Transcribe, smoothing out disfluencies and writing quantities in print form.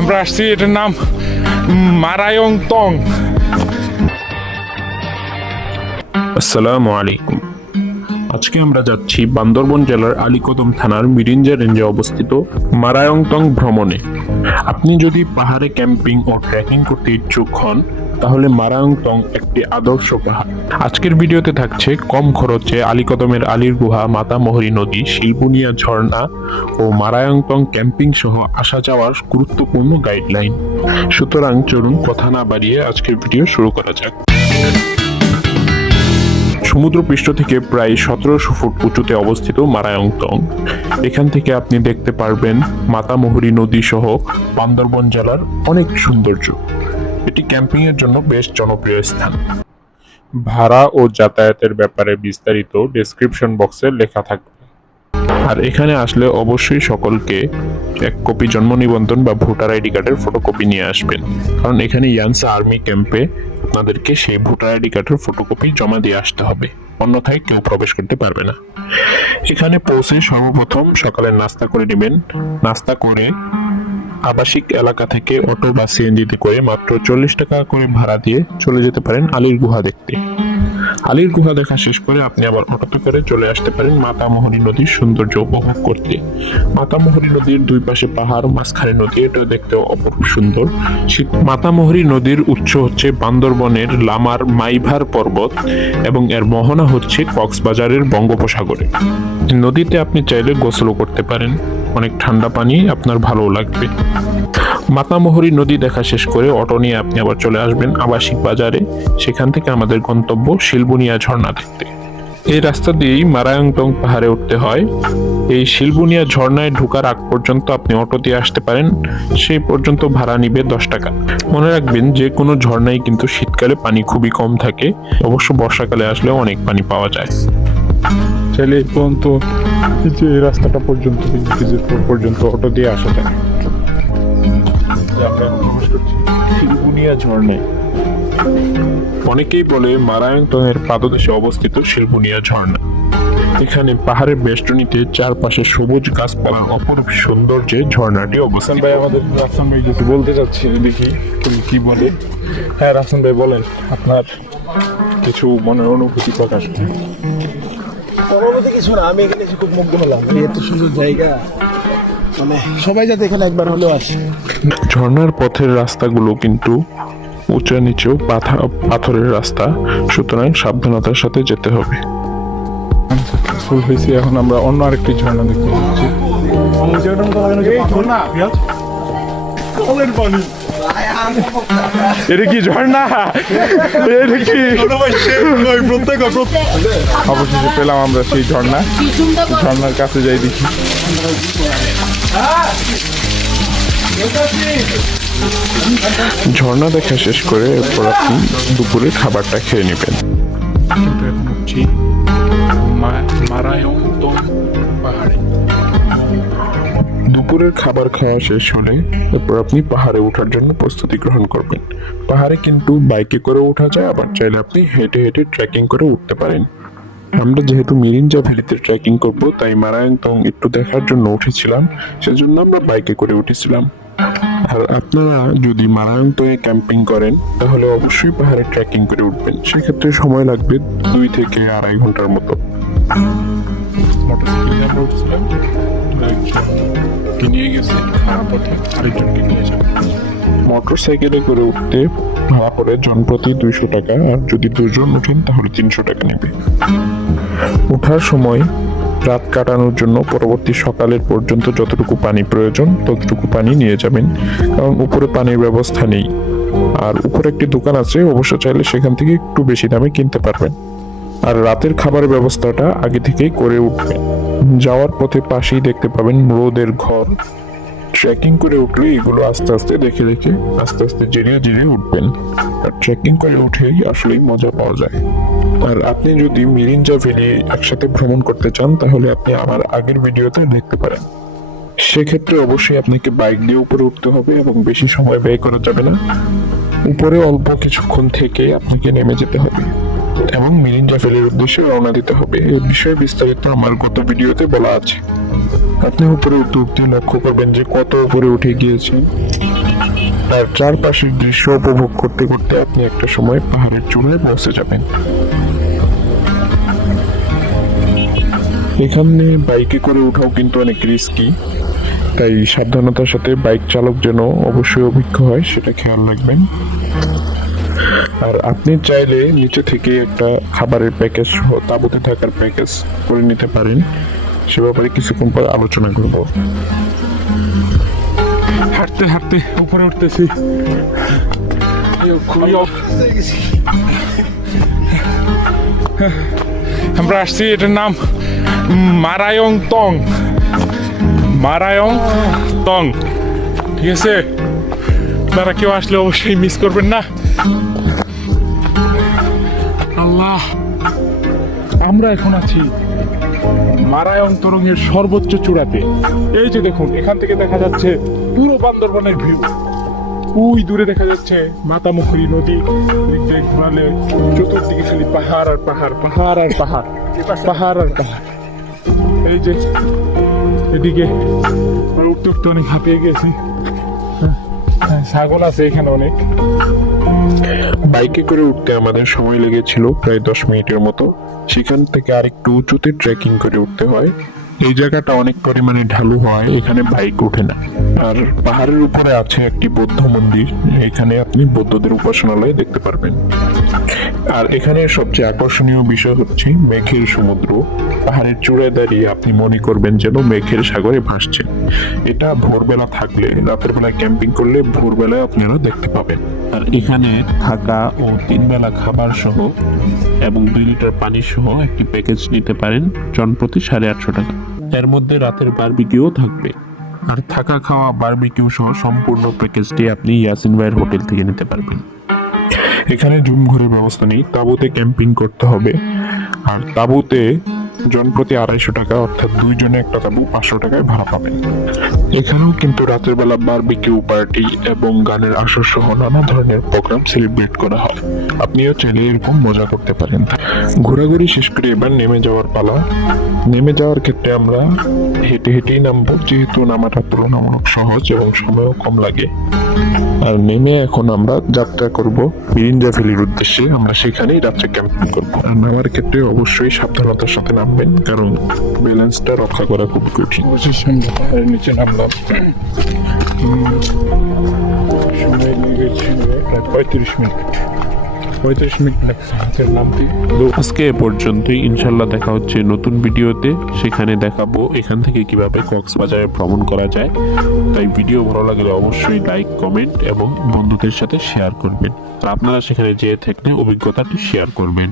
আমরা আসছি, এটার নাম মারায়ং টং। আসসালামু আলাইকুম। আজকে আমরা যাচ্ছি বান্দরবন জেলার আলীকদম থানার মিরিঞ্জা রেঞ্জে অবস্থিত মারায়ংতং ভ্রমণে। আপনি যদি পাহাড়ে ক্যাম্পিং ও ট্রেকিং করতে ইচ্ছুক হন তাহলে মারায়ংতং একটি আদর্শ পাহাড়। আজকের ভিডিওতে থাকছে কম খরচে আলীকদমের আলীর গুহা, মাতামহরী নদী, শিলবুনিয়া ঝর্ণা ও মারায়ংতং ক্যাম্পিং সহ আসা যাওয়ার গুরুত্বপূর্ণ গাইডলাইন। সুতরাং চলুন কথা না বাড়িয়ে আজকের ভিডিও শুরু করা যাক। সমুদ্রপৃষ্ঠ থেকে প্রায় 1700 ফুট উঁচুতে অবস্থিত মারায়ংতং। এখান থেকে আপনি দেখতে পারবেন মাতামহরী নদী সহ বান্দরবন জেলার অনেক সৌন্দর্য। এটি ক্যাম্পিং এর জন্য বেশ জনপ্রিয় স্থান। ভাড়া ও যাতায়াতের ব্যাপারে বিস্তারিত ডেসক্রিপশন বক্সে লেখা থাকবে। আর এখানে আসলে অবশ্যই সকলকে এক কপি জন্ম নিবন্ধন বা ভোটার আইডি কার্ডের ফটোকপি নিয়ে আসবেন, কারণ এখানে ইয়ানসা আর্মি ক্যাম্পে আপনাদেরকে সেই ভোটার আইডি কার্ডের ফটোকপি জমা দিয়ে আসতে হবে, অন্যথায় কেউ প্রবেশ করতে পারবে না। এখানে পৌঁছে সর্বপ্রথম সকালের নাস্তা করে নেবেন। নাস্তা করে আবাসিক এলাকা থেকে অটো বা সিএনজিতে করে মাত্র 40 টাকা করে ভাড়া দিয়ে চলে যেতে পারেন আলীর গুহা দেখতে। আলীর গুহা দেখা শেষ করে আপনি আবার অটোতে করে চলে আসতে পারেন মাতামহরী নদীর সৌন্দর্য উপভোগ করতে। মাতামহরী নদীর দুই পাশে পাহাড়, মাঝখানে নদী, এটা দেখতেও অপরূপ সুন্দর। মাতামহরী নদীর উৎস হচ্ছে বান্দরবনের লামার মাইভার পর্বত এবং এর মোহনা হচ্ছে কক্সবাজারের বঙ্গোপসাগরে। নদীতে আপনি চাইলে গোসলও করতে পারেন, অনেক ঠান্ডা পানি, আপনার ভালো লাগবে। মাতামহরী নদী দেখা শেষ করে অটো নিয়ে আপনি আবার চলে আসবেন আবাসিক বাজারে। সেখান থেকে আমাদের গন্তব্য শিলবুনিয়া ঝর্ণা দেখতে। এই রাস্তা দিয়েই মারায়ংতং পাহাড়ে উঠতে হয়। এই শিলবুনিয়া ঝর্ণায় ঢোকার আগ পর্যন্ত আপনি অটো দিয়ে আসতে পারেন, সেই পর্যন্ত ভাড়া নিবে 10 টাকা। মনে রাখবেন যে কোনো ঝর্ণায় কিন্তু শীতকালে পানি খুবই কম থাকে, অবশ্য বর্ষাকালে আসলেও অনেক পানি পাওয়া যায়। চাইলে এই পর্যন্ত এই রাস্তাটা পর্যন্ত পর্যন্ত অটো দিয়ে আসা যায়। আমরা প্রবেশ করছি শিলবুনিয়া ঝর্ণায়। অনেকেই বলে মারায়ংতং এর পাদদেশে অবস্থিত শিলবুনিয়া ঝর্ণা। এখানে পাহাড়ের বেষ্টনীতে চারপাশে সবুজ গাছপালার অপরূপ সৌন্দর্যে ঝর্ণাটি অবস্থান। ভাই, আমাদের রাফসান ভাই কিছু বলতে চাচ্ছি, দেখি কি বলে। হ্যাঁ রাফসান ভাই বলেন, আপনার কিছু মনের অনুভূতি প্রকাশ করুন। অনুভূতি কিছু না, আমি এখানে এসে খুব মুগ্ধ হলাম। এত সুন্দর জায়গা, মানে সবাই যাতে এখানে একবার হলেও আসে। ঝর্ণার পথের রাস্তাগুলো কিন্তু উঁচা নিচেও পাথরের রাস্তা, সুতরাং সাবধানতার সাথে যেতে হবে। ফুল হয়েছে, এখন আমরা অন্য আরেকটি ঝর্ণা দেখতে পাচ্ছি। এটা কি ঝর্ণা? এটা কি? অবশেষে পেলাম আমরা সেই ঝর্ণার কাছে যাই, দেখি। ঝর্ণা দেখা শেষ করে এরপর আপনি দুপুরে খাবারটা খেয়ে নেবেন। কিন্তু এখন উঠছি মারায়ংতং পাহাড়ে। দুপুরের খাবার খাওয়া শেষ হলে এরপর আপনি পাহাড়ে ওঠার জন্য প্রস্তুতি গ্রহণ করবেন। পাহাড়ে কিন্তু বাইকে করে ওঠা যায়, আবার চাইলে আপনি হেঁটে হেঁটে ট্রেকিং করে উঠতে পারেন। আমরা যেহেতু মিরিঞ্জা ভ্যালিতে ট্রেকিং করব, তাই মারায়ংতং একটু দেখার জন্য উঠেছিলাম, সেজন্য আমরা বাইকে করে উঠেছিলাম। আর আপনারা যদি মারায়ংতংয়ে ক্যাম্পিং করেন তাহলে অবশ্যই পাহাড়ে ট্রেকিং করে উঠবেন, সেক্ষেত্রে সময় লাগবে 2 থেকে 2.5 ঘন্টার মতো। মোটরসাইকেলে আমরা উঠছিলাম, নিয়ে গেছে খারাপ পথে আরেকজনকে নিয়ে যাবে। মোটরসাইকেলে করে উঠতে ভাড়া পড়ে জনপ্রতি 200 টাকা, আর যদি 2 জন উঠেন তাহলে 300 টাকা নেবে। ওঠার সময় রাত কাটানোর জন্য পরবর্তী সকালের পর্যন্ত যতটুকু পানি প্রয়োজন ততটুকু পানি নিয়ে যাবেন, কারণ উপরে পানির ব্যবস্থা নেই। আর উপরে একটি দোকান আছে, অবশ্য চাইলে সেখান থেকে একটু বেশি দামে কিনতে পারবেন। আর রাতের খাবারের ব্যবস্থাটা আগে থেকেই করে উঠবেন। যাওয়ার পথে পাশেই দেখতে পাবেন রোদের ঘর। ট্রেকিং করে উঠলে এগুলো আস্তে আস্তে দেখে দেখে আস্তে আস্তে জিরিয়ে জিরিয়ে উঠবেন, আর ট্রেকিং করে উঠেই আসলেই মজা পাওয়া যায়। আর আপনি যদি মিরিঞ্জা ভ্যালি একসাথে ভ্রমণ করতে চান তাহলে আপনি আমার আগের ভিডিওতে দেখতে পারেন। সেক্ষেত্রে অবশ্যই আপনাকে বাইক দিয়ে উপরে উঠতে হবে এবং বেশি সময় ব্যয় করা যাবে না। উপরে অল্প কিছুক্ষণ থেকে আপনাকে নেমে যেতে হবে এবং মিরিঞ্জা ভ্যালির উদ্দেশ্যে রওনা দিতে হবে। এই বিষয়ে বিস্তারিত আমার গত ভিডিওতে বলা আছে। আপনি উপরে উঠতে উঠতে লক্ষ্য করবেন যে কত উপরে উঠে গিয়েছে। আর চারপাশের দৃশ্য উপভোগ করতে করতে আপনি একটা সময় পাহাড়ের চূড়ায় পৌঁছে যাবেন। এখানে বাইকে করে ওঠাও কিন্তু অনেক রিস্কি, তাই সাবধানতার সাথে বাইক চালক যেন অবশ্যই অভিজ্ঞ হয় সেটা খেয়াল রাখবেন। আর আপনি চাইলে নিচে থেকে একটা খাবারের প্যাকেজ সহ তাঁবুতে থাকার প্যাকেজ করে নিতে পারেন, সে ব্যাপারে কিছুক্ষণ পর আলোচনা করব। হাঁটতে হাঁটতে উপরে উঠতেছি, খুবই আমরা আসছি, এটার নাম মারায়ং তং, মারায়ং তং, ঠিক আছে? আপনারা কেউ আসলে অবশ্যই মিস করবেন না। আল্লাহ, আমরা এখন আছি মারায়ং তরঙ্গের সর্বোচ্চ চূড়াতে। এই যে দেখুন, এখান থেকে দেখা যাচ্ছে পুরো বান্দরবনের ভিউ। ওই দূরে দেখা যাচ্ছে মাতামুহুরী নদী, ঘোরালে চতুর্দিকে খালি পাহাড় আর পাহাড়, পাহাড় আর পাহাড়, পাহাড় আর পাহাড়। এই যে এদিকে উঠতে উঠতে অনেক হাঁপিয়ে গেছি। ছাগল আছে এখানে অনেক। বাইকে করে উঠতে আমাদের সময় লেগেছিল প্রায় 10 মিনিটের মতো। সেখান থেকে আরেকটু উঁচুতে ট্রেকিং করে উঠতে হয়। এই জায়গাটা অনেক পরিমাণে ঢালু হয়, এখানে বাইক ওঠে না। আর পাহাড়ের উপরে আছে একটি বৌদ্ধ মন্দির, এখানে আপনি বৌদ্ধদের উপাসনালয় দেখতে পারবেন। আর এখানে সবচেয়ে আকর্ষণীয় বিষয় হচ্ছে মেঘের সমুদ্র। পাহাড়ের চূড়ায় দাঁড়িয়ে আপনি মনে করবেন যেন মেঘের সাগরে ভাসছেন। এটা ভোরবেলা থাকলে, রাতের বেলায় ক্যাম্পিং করলে ভোরবেলায় আপনারা দেখতে পাবেন। আর এখানে থাকা ও 3 বেলা খাবার সহ এবং 2 লিটার পানি সহ একটি প্যাকেজ নিতে পারেন, জনপ্রতি 850 টাকা। এর মধ্যে রাতের বারবিকিউ থাকবে। আর থাকা খাওয়া বারবিকিউ সহ সম্পূর্ণ প্যাকেজটি আপনি ইয়াসিন ভাইয়ের হোটেল থেকে নিতে পারবেন। এখানে ঝুম ঘরের ব্যবস্থা নেই, তাঁবুতে ক্যাম্পিং করতে হবে। আর তাঁবুতে জনপ্রতি 250 টাকা, অর্থাৎ 2 জনে একটা তাঁবু 500 টাকায় ভাড়া পাবেন। এখানেও কিন্তু রাতের বেলা বারবিকিউ পার্টি এবং গানের আসর সহ নানা ধরনের প্রোগ্রাম সেলিব্রেট করা হয়। আপনিও চাইলে এরকম মজা করতে পারেন। ঘোরাঘুরি শেষ করে এবার নেমে যাওয়ার পালা। নেমে যাওয়ার ক্ষেত্রে আমরা হেঁটে হেঁটেই নামবো, যেহেতু নামাটা তুলনামূলক সহজ এবং সময়ও কম লাগে। আর নেমে এখন আমরা যাত্রা করব মিরিঞ্জা ভ্যালির উদ্দেশ্যে। আমরা সেখানেই রাত্রে ক্যাম্পিং করব। আর নামার ক্ষেত্রে অবশ্যই সাবধানতার সাথে নামবেন, কারণ ব্যালেন্সটা রক্ষা করা খুব কঠিন। পাহাড়ের নিচে নামলাম, সময় লেগেছিল প্রায় 35 মিনিট। 35 মিনিট লাগছে হাতের নামতে। আজকে এ পর্যন্তই, ইনশাল্লাহ দেখা হচ্ছে নতুন ভিডিওতে। সেখানে দেখাবো এখান থেকে কিভাবে কক্সবাজারে ভ্রমণ করা যায়। তাই ভিডিও ভালো লাগলে অবশ্যই লাইক, কমেন্ট এবং বন্ধুদের সাথে শেয়ার করবেন। আর আপনারা সেখানে যেয়ে থাকলে অভিজ্ঞতাটি শেয়ার করবেন।